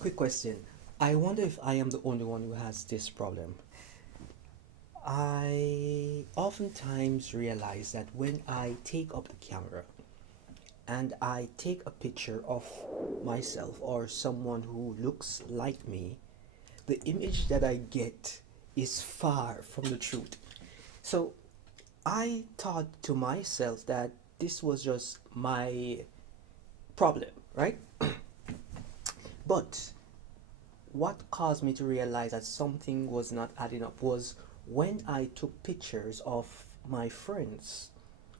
Quick question. I wonder if I am the only one who has this problem. I oftentimes realize that when I take up the camera and I take a picture of myself or someone who looks like me, the image that I get is far from the truth. So I thought to myself that this was just my problem, right? But what caused me to realize that something was not adding up was when I took pictures of my friends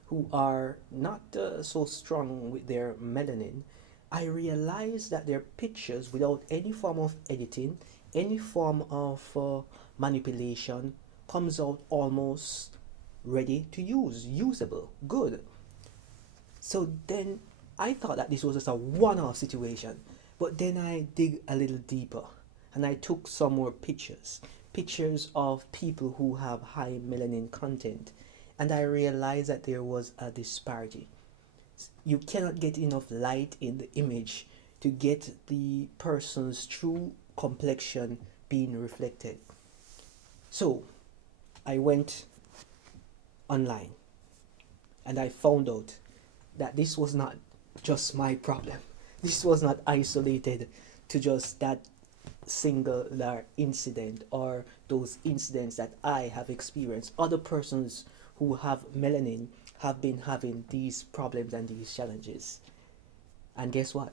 who are not so strong with their melanin. I realized that their pictures, without any form of editing, any form of manipulation, comes out almost ready to use, usable, good. So then I thought that this was just a one off situation. But then I dig a little deeper and I took some more pictures. Pictures of people who have high melanin content. And I realized that there was a disparity. You cannot get enough light in the image to get the person's true complexion being reflected. So I went online and I found out that this was not just my problem. This was not isolated to just that singular incident or those incidents that I have experienced. Other persons who have melanin have been having these problems and these challenges. And guess what?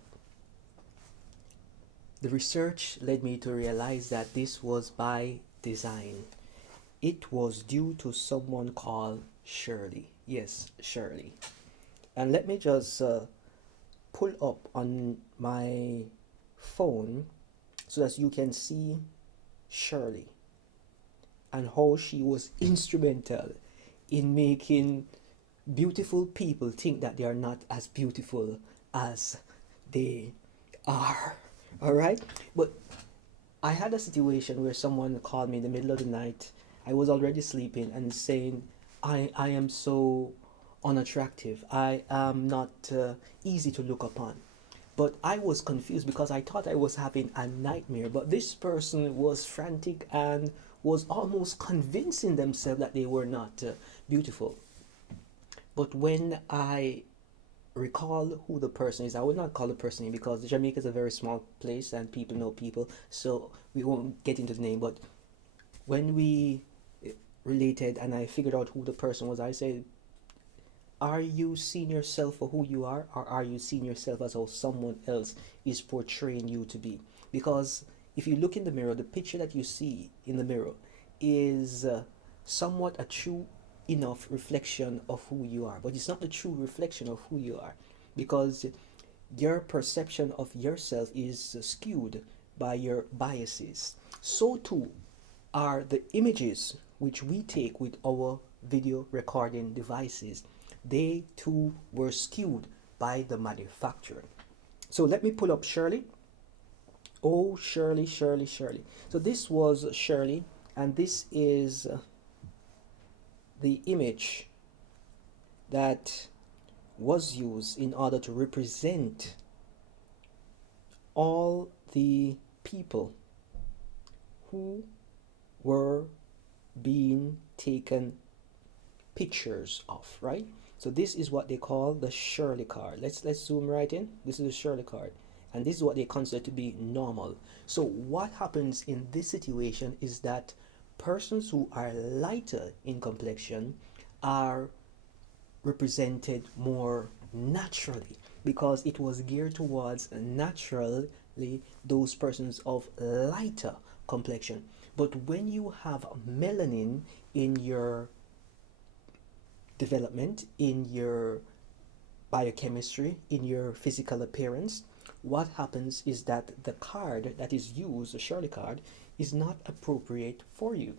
The research led me to realize that this was by design. It was due to someone called Shirley. Yes, Shirley. And let me just pull up on my phone so that you can see Shirley and how she was instrumental in making beautiful people think that they are not as beautiful as they are. All right? But I had a situation where someone called me in the middle of the night. I was already sleeping and saying, I am so unattractive. I am not easy to look upon. But I was confused because I thought I was having a nightmare. But this person was frantic and was almost convincing themselves that they were not beautiful. But when I recall who the person is, I will not call the person because Jamaica is a very small place and people know people, so we won't get into the name. But when we related and I figured out who the person was, I said, are you seeing yourself for who you are, or are you seeing yourself as how someone else is portraying you to be? Because if you look in the mirror, the picture that you see in the mirror is somewhat a true enough reflection of who you are, but it's not the true reflection of who you are, because your perception of yourself is skewed by your biases. So too are the images which we take with our video recording devices. They too were skewed by the manufacturer. So let me pull up Shirley. Oh, Shirley, Shirley, Shirley. So this was Shirley, and this is the image that was used in order to represent all the people who were being taken pictures of, right? So this is what they call the Shirley card. Let's zoom right in. This is the Shirley card, and this is what they consider to be normal. So what happens in this situation is that persons who are lighter in complexion are represented more naturally because it was geared towards naturally those persons of lighter complexion. But when you have melanin in your development, in your biochemistry, in your physical appearance, what happens is that the card that is used, the Shirley card, is not appropriate for you.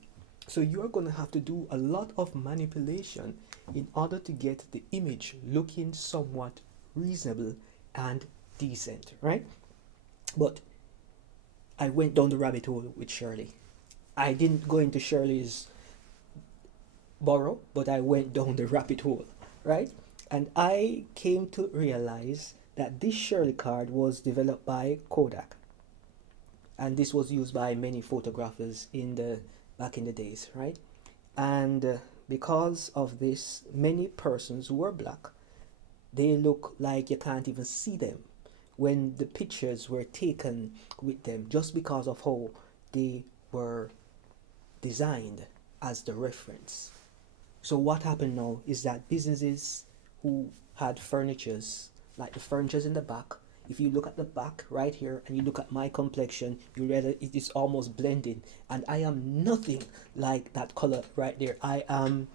So you're going to have to do a lot of manipulation in order to get the image looking somewhat reasonable and decent, right? But I went down the rabbit hole with Shirley. I didn't go into Shirley's burrow, but I went down the rabbit hole, right? And I came to realize that this Shirley card was developed by Kodak. and this was used by many photographers in the back in the days, right? And because of this, many persons who are black, they look like you can't even see them when the pictures were taken with them, just because of how they were designed as the reference. So what happened now is that businesses who had furnitures, like the furnitures in the back, if you look at the back right here and you look at my complexion, you realize it is almost blending, and I am nothing like that color right there. I am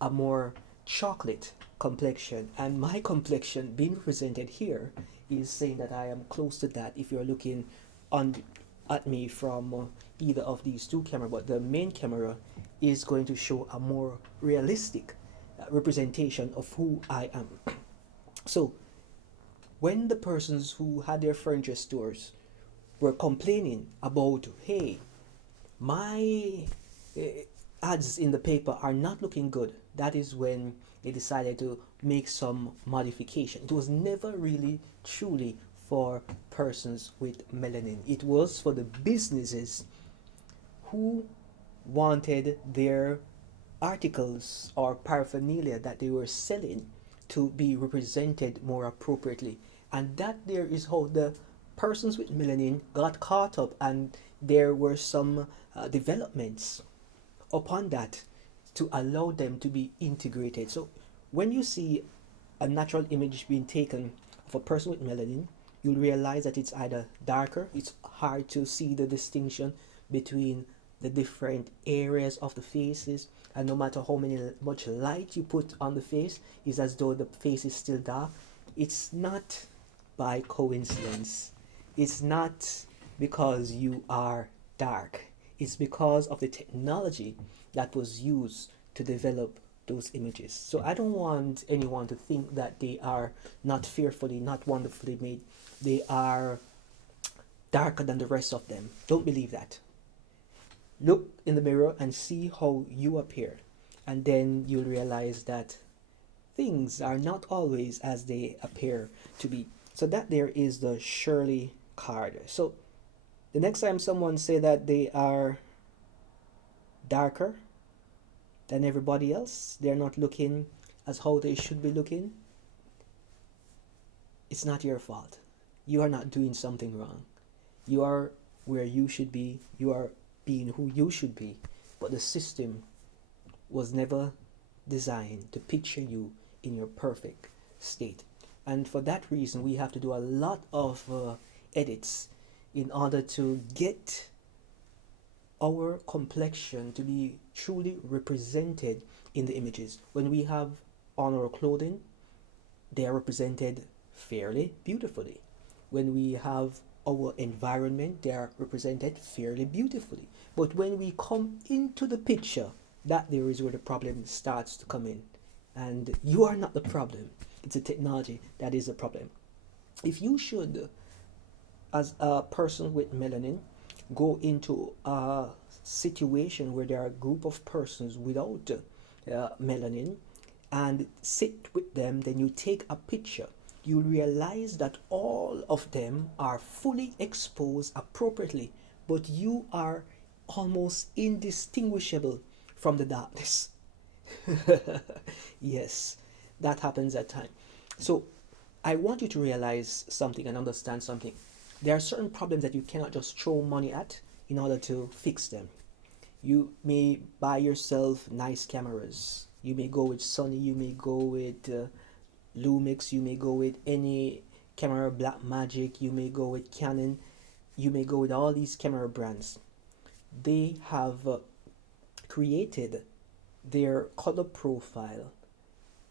a more chocolate complexion, and my complexion being represented here is saying that I am close to that if you're looking on at me from either of these two cameras. But the main camera is going to show a more realistic representation of who I am. So when the persons who had their furniture stores were complaining about, hey, my ads in the paper are not looking good, that is when they decided to make some modification. It was never really truly for persons with melanin. It was for the businesses who wanted their articles or paraphernalia that they were selling to be represented more appropriately. And that there is how the persons with melanin got caught up, and there were some developments upon that to allow them to be integrated. So when you see a natural image being taken of a person with melanin, you'll realize that it's either darker, it's hard to see the distinction between the different areas of the faces, and no matter how much light you put on the face, it's as though the face is still dark. It's not by coincidence. It's not because you are dark. It's because of the technology that was used to develop those images. So I don't want anyone to think that they are not fearfully, not wonderfully made. They are darker than the rest of them. Don't believe that. Look in the mirror and see how you appear, and then you'll realize that things are not always as they appear to be. So that there is the SHIRLEY card. So the next time someone say that they are darker than everybody else, they're not looking as how they should be looking, it's not your fault. You are not doing something wrong. You are where you should be. You are being who you should be. But the system was never designed to picture you in your perfect state. And for that reason, we have to do a lot of edits in order to get our complexion to be truly represented in the images. When we have on our clothing, they are represented fairly beautifully. When we have our environment, they are represented fairly beautifully. But when we come into the picture, that there is where the problem starts to come in. And you are not the problem. It's the technology that is the problem. If you should, as a person with melanin, go into a situation where there are a group of persons without melanin and sit with them, then you take a picture, you realize that all of them are fully exposed appropriately, but you are almost indistinguishable from the darkness. Yes, that happens at times. So I want you to realize something and understand something. There are certain problems that you cannot just throw money at in order to fix them. You may buy yourself nice cameras. You may go with Sony, you may go with Lumix, you may go with any camera, Blackmagic, you may go with Canon, you may go with all these camera brands. They have created their color profile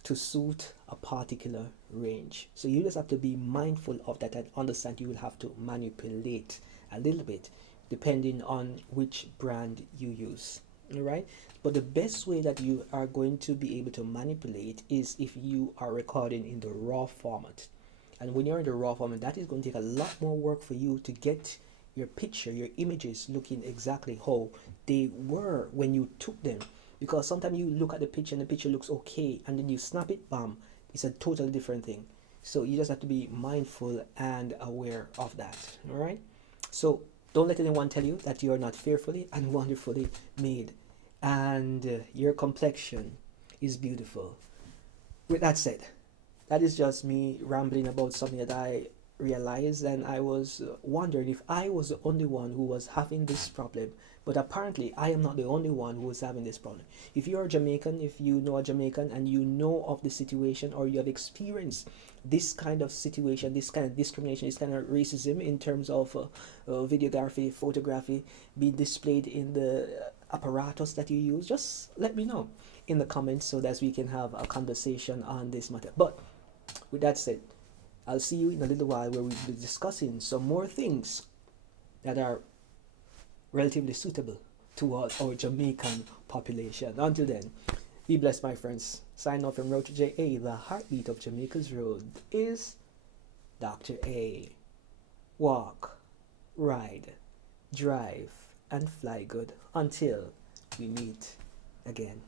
to suit a particular range. So you just have to be mindful of that and understand you will have to manipulate a little bit depending on which brand you use. Alright? But the best way that you are going to be able to manipulate is if you are recording in the raw format. And when you're in the raw format, that is going to take a lot more work for you to get your picture, your images looking exactly how they were when you took them. Because sometimes you look at the picture and the picture looks okay, and then you snap it, bam, it's a totally different thing. So you just have to be mindful and aware of that. All right. So Don't let anyone tell you that you are not fearfully and wonderfully made, and your complexion is beautiful. With that said, that is just me rambling about something that I realized, and I was wondering if I was the only one who was having this problem. But apparently, I am not the only one who is having this problem. If you are Jamaican, if you know a Jamaican and you know of the situation, or you have experienced this kind of situation, this kind of discrimination, this kind of racism in terms of videography, photography being displayed in the apparatus that you use, just let me know in the comments so that we can have a conversation on this matter. But with that said, I'll see you in a little while where we'll be discussing some more things that are relatively suitable towards our Jamaican population. Until then, be blessed, my friends. Sign off from RoadTripja. The heartbeat of Jamaica's road is Dr. A. Walk, ride, drive, and fly good until we meet again.